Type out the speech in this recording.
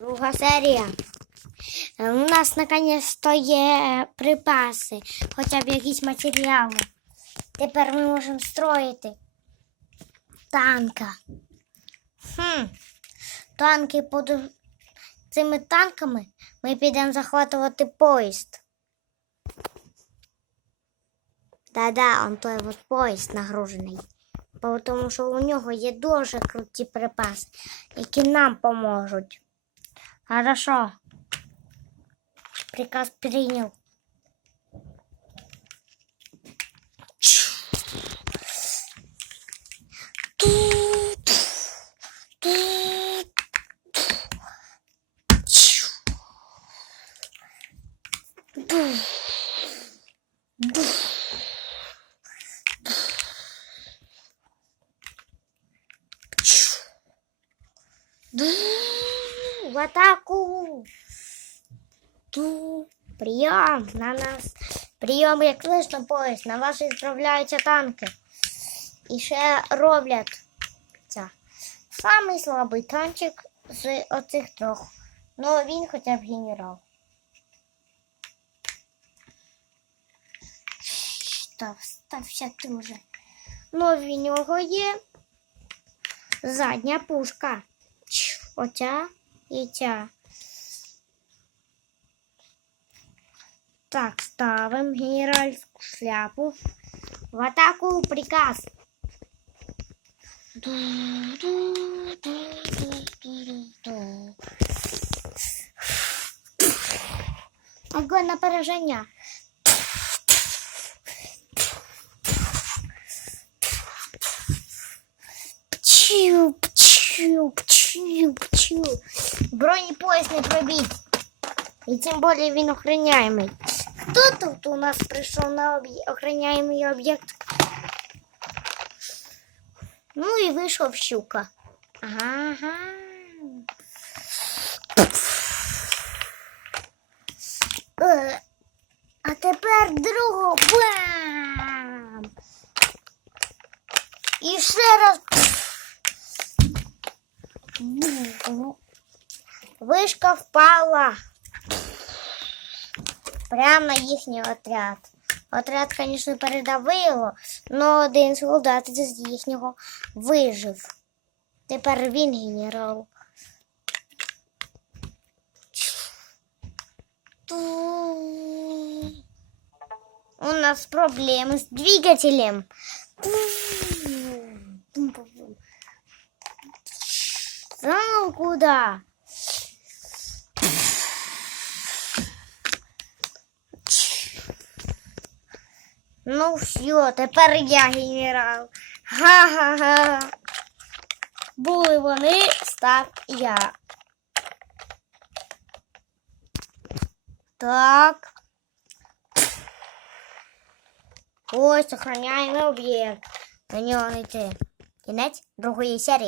Друга серія. Е, У нас наконець-то є припаси, хоча б якісь матеріали. Тепер ми можемо строїти танка. Хм. Танки под цими танками ми підемо захватувати поїзд. Да-да, он той от поїзд нагружений. Тому що у нього є дуже круті припаси, які нам поможуть. Хорошо. Приказ принял. В атаку! Ту, прийом на нас. Прийом, як слышно поїзд. На вас відправляються танки. І ще роблять ця. Самий слабий танчик з оцих трьох. Ну, він хоча б генерал. Став, стався ти вже. Ну, в нього є задня пушка. Оця і ця. Так, ставим генеральскую шляпу. В атаку приказ. Огонь на поражение. Пчу, пчу, пчу, пчу. Бронепоезд не пробить. І тим більше він охороняємий. Хто тут у нас прийшов на об'є- охороняємий об'єкт? Ну і вийшов щука. Ага. Е, А тепер другу. Бам! І ще раз. Бум. Вишка впала. Прямо на їхній отряд. Отряд, звісно, передавило, але один солдат з їхнього вижив. Тепер він генерал. У нас проблемы с двигателем. Знал куда? Ну все, тепер я генерал. Га-га-га. Були вони, став я. Так. Ось охороняємо об'єкт. На нього йти. Кінець другої серії.